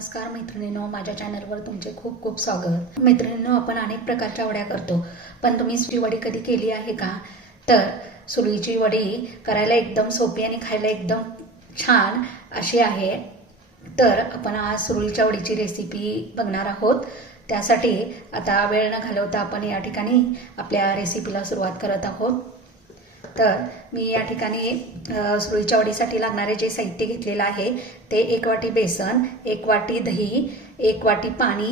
नमस्कार मैत्रिणींनो, माझ्या चॅनलवर तुमचे खूप खूप स्वागत। मैत्रिणींनो, आपण अनेक प्रकारच्या वड्या करतो, पण तुम्ही सुरळी वडी कधी केली आहे का? तर सुरळीची वडी करायला एकदम सोपी आणि खायला एकदम छान अशी आहे। तर आपण आज सुरळीच्या वडीची रेसिपी बघणार आहोत। त्यासाठी आता वेळ न घालवता आपण या ठिकाणी आपल्या रेसिपीला सुरुवात करत आहोत। तर मी या ठिकाणी सुरळीच्या वडीसाठी लागणारे जे साहित्य घेतलेलं आहे ते 1 वाटी बेसन, 1 वाटी दही, 1 वाटी पाणी,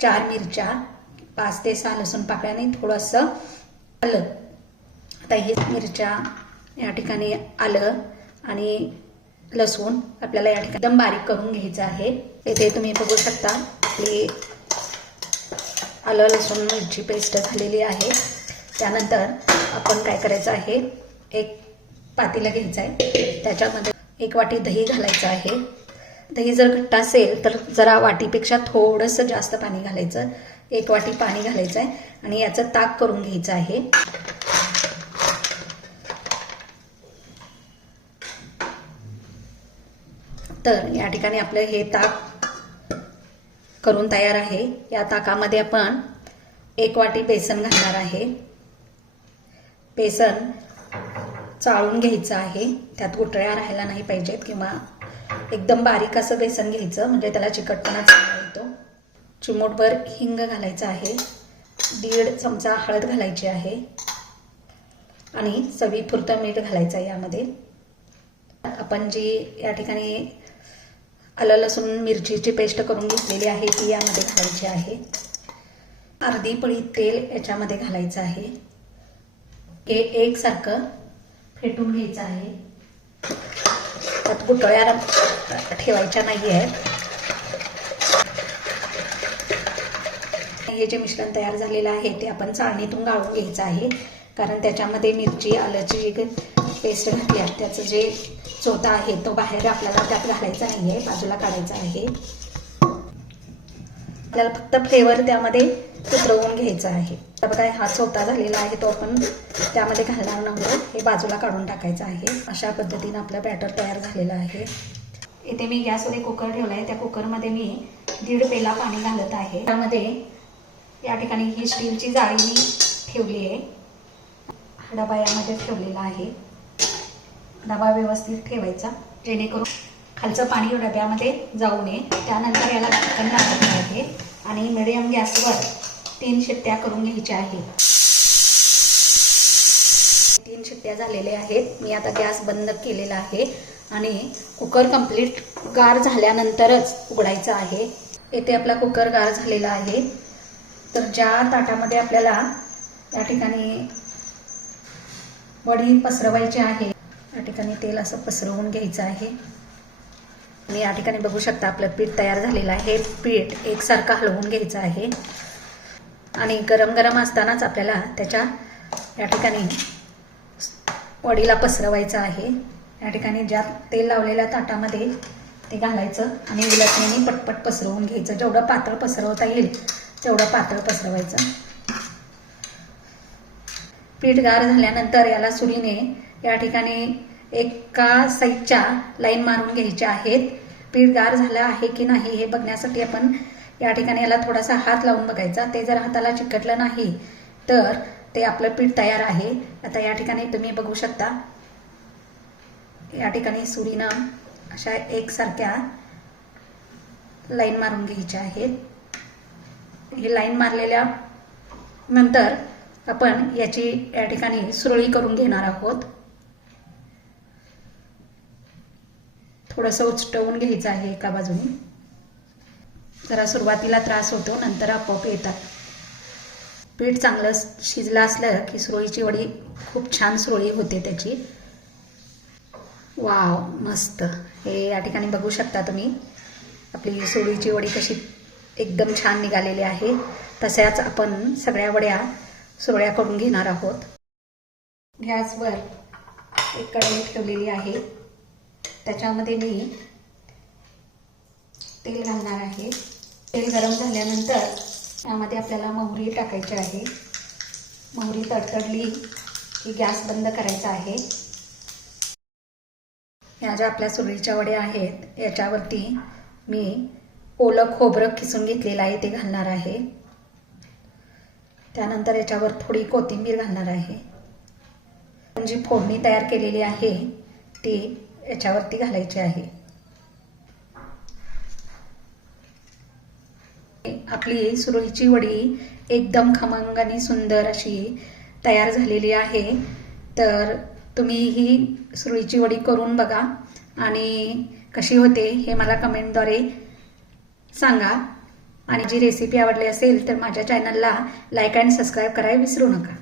4 मिरच्या, 5 ते 6 लसूण पाकळ्या आणि थोडंसं आलं। आता हे मिरच्या या ठिकाणी, आलं आणि लसूण आपल्याला या ठिकाणी एकदम बारीक करून घ्यायचं आहे। इथे तुम्ही बघू शकता आपली आलं लसूण मिरची पेस्ट झालेली आहे। त्यानंतर आपण काय करायचं आहे, एक पातेलं घ्यायचं आहे, त्याच्यामध्ये 1 वाटी दही घालायचं आहे। दही जर घट्ट असेल तर जरा वाटीपेक्षा थोडंसं जास्त पाणी घालायचं, 1 वाटी पाणी घालायचं आहे आणि याचं ताक करून घ्यायचं आहे। तर या ठिकाणी आपलं हे ताक करून तयार आहे। या ताकामध्ये आपण 1 वाटी बेसन घालणार आहे। बेसन चाळून घ्यायचं आहे, त्यात गुठळ्या राहायला नाही पाहिजेत किंवा एकदम बारीक असं बेसन घ्यायचं, म्हणजे त्याला चिकटपणा चांगला येतो। चिमूटभर हिंग घालायचं आहे, 1.5 चमचा हळद घालायची आहे आणि चवीपुरतं मीठ घालायचं आहे। यामध्ये आपण जी या ठिकाणी आलं लसूण मिरचीची पेस्ट करून घेतलेली आहे ती यामध्ये घालायची आहे। अर्धी पळी तेल याच्यामध्ये घालायचं आहे। हे एकसारखं फेटून घ्यायचं आहे, त्यात गुठळ्या ठेवायच्या नाही आहेत। हे जे मिश्रण तयार झालेलं आहे ते आपण चाळणीतून गाळून घ्यायचं आहे, कारण त्याच्यामध्ये मिरची आलंची पेस्ट घातली आहे, त्याचं जे चोथा आहे तो बाहेर आपल्याला त्यात घालायचा नाही आहे, बाजूला काढायचा आहे। आपल्याला फक्त फ्लेवर त्यामध्ये उतरवून घ्यायचा आहे। तर बघा, हा चोथा झालेला आहे तो आपण त्यामध्ये घालणार नव्हतो, हे बाजूला काढून टाकायचं आहे। अशा पद्धतीने आपलं बॅटर तयार झालेलं आहे। इथे मी गॅसवर एक कुकर ठेवला आहे, त्या कुकरमध्ये मी 1.5 पेला पाणी घालत आहे। त्यामध्ये या ठिकाणी ही स्टीलची जाळी मी ठेवली आहे, डबा यामध्ये ठेवलेला आहे। डबा व्यवस्थित ठेवायचा जेणेकरून खालचं पाणी डब्यामध्ये जाऊ नये। त्यानंतर याला झाकण लावायचं आहे आणि मिडियम गॅसवर 3 शिट्ट्या करून घ्यायच्या आहेत। 3 शिट्ट्या झालेल्या आहेत। मी आता गॅस बंद केलेला आहे आणि कुकर कंप्लीट गार झाल्यानंतरच उघडायचा आहे। येथे आपला कुकर गार झालेला आहे। तर ज्या ताटामध्ये आपल्याला या ठिकाणी वडी पसरवायची आहे, या ठिकाणी तेल असं पसरवून घ्यायचं आहे आणि या ठिकाणी बघू शकता आपलं पीठ तयार झालेलं आहे। पीठ एकसारखं हलवून घ्यायचं आहे आणि गरम गरम असतानाच आपल्याला त्याच्या या ठिकाणी वडीला पसरवायचं आहे। या ठिकाणी ज्या तेल लावलेल्या ताटामध्ये ते घालायचं आणि उलटण्याने पटपट पसरवून घ्यायचं। जेवढं पातळ पसरवता येईल तेवढं पातळ पसरवायचं। पीठ गार झाल्यानंतर याला सुरीने या ठिकाणी एका साईडच्या लाईन मारून घ्यायच्या आहेत। पीठ गार झालं आहे की नाही हे बघण्यासाठी आपण या ठिकाणी याला थोडासा हात लावून बघायचा। ते जर हाताला चिकटलं नाही तर ते आपलं पीठ तयार आहे। आता या ठिकाणी तुम्ही बघू शकता, या ठिकाणी सुरीनं अशा एकसारख्या लाईन मारून घ्यायच्या आहेत। हे लाईन मारलेल्या नंतर आपण याची या ठिकाणी सुरळी करून घेणार आहोत। थोडंसं उचटवून घ्यायचं आहे एका बाजूने। जरा सुरुवातीला त्रास होतो, नंतर आपोआप येतात। पीठ चांगलं शिजलं असलं की सुरळीची वडी खूप छान सुरळी होते त्याची। वाव, मस्त! हे या ठिकाणी बघू शकता तुम्ही आपली सुरळीची वडी कशी एकदम छान निघालेली आहे। तशाच आपण सगळ्या वड्या सुरळ्या करून घेणार आहोत। गॅसवर एक कढई ठेवलेली आहे, त्याच्यामध्ये मी तेल घालणार आहे। तेल गरम झाल्यानंतर यामध्ये आपल्याला मोहरी टाकायची आहे। मोहरी तडतडली की गॅस बंद करायचा आहे। या ज्या आपल्या सुरळीच्या वड्या आहेत याच्यावरती मी ओलं खोबरं खिसून घेतलेलं आहे ते घालणार आहे. त्यानंतर याच्यावर थोडी कोथिंबीर घालणार आहे. जी फोडणी तयार केलेली आहे ती याच्यावरती घालायची आहे. आपली सुरळीची वडी एकदम खमंग आणि सुंदर अशी तयार झालेली आहे. तर तुम्ही ही सुरळीची वडी करून बघा आणि कशी होते हे मला कमेंटद्वारे सांगा. आणि जी रेसिपी आवडली असेल तर माझ्या चॅनलला लाईक आणि सबस्क्राईब करायला विसरू नका.